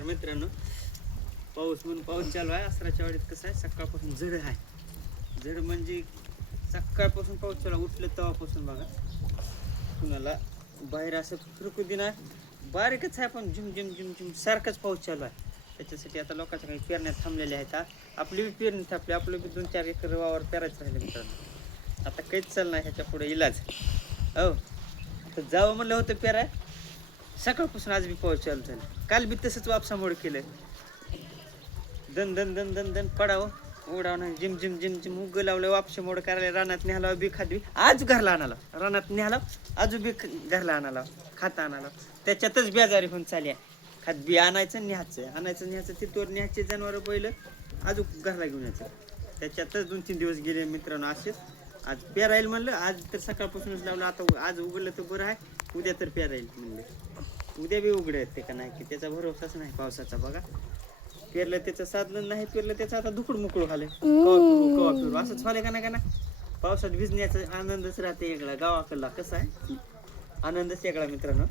तर मित्रांनो पाऊस म्हणून पाऊस चालू आहे. असराच्या वाडीत कसं आहे सकाळपासून झड आहे. झड म्हणजे सकाळपासून पाऊस चालू आहे. उठलं तेव्हापासून बघा कुणाला बाहेर असं फिरकू दिना बारीकच आहे पण झिम झिम झिम झिम सारखाच पाऊस चालू आहे. त्याच्यासाठी आता लोकांच्या काही पेरण्या थांबलेल्या आहेत. आपली बी पेरणी थांबली. आपलं बी 2-4 एकर वावर पेरायचं राहिलं मित्रांनो. आता काहीच चाललं नाही ह्याच्या पुढे इलाज. हो आता जावं म्हणलं होतं पेराय सकाळपासून आज बी पाऊस चालू झाला. काल बी तसंच वापसामोड केलं. दन दन दन दन दन पडावं उडावं जिम जिम जिम जिम उग लावलं वापशी मोड करायला रानात निघाला बी खात बी आज घरला आणाला रानात निघाला आजू बी घरला आणाला खाता आणाला त्याच्यातच बेजारी होऊन चाली आहे. खात बी आणायचं न्यायचं तिथवर न्यायचे जनावर बैल अजून घरला घेऊन यायचं. त्याच्यातच 2-3 दिवस गेले मित्रांनो असेच. आज पेरायला म्हणलं आज तर सकाळपासूनच लावलं. आता आज उघडलं तर बरं आहे. उद्या तर पेरायला म्हणलं उद्या बी उघड येते का नाही की त्याचा भरोसाच नाही पावसाचा. बघा पेरलं त्याचं साधलं नाही पेरलं त्याचं आता दुकड मुकड झालं. कवा फिरू असंच झालं का नाही पावसात भिजण्याचा आनंदच राहते वेगळा. गावाकडला कसा आहे आनंदच वेगळा मित्रांनो.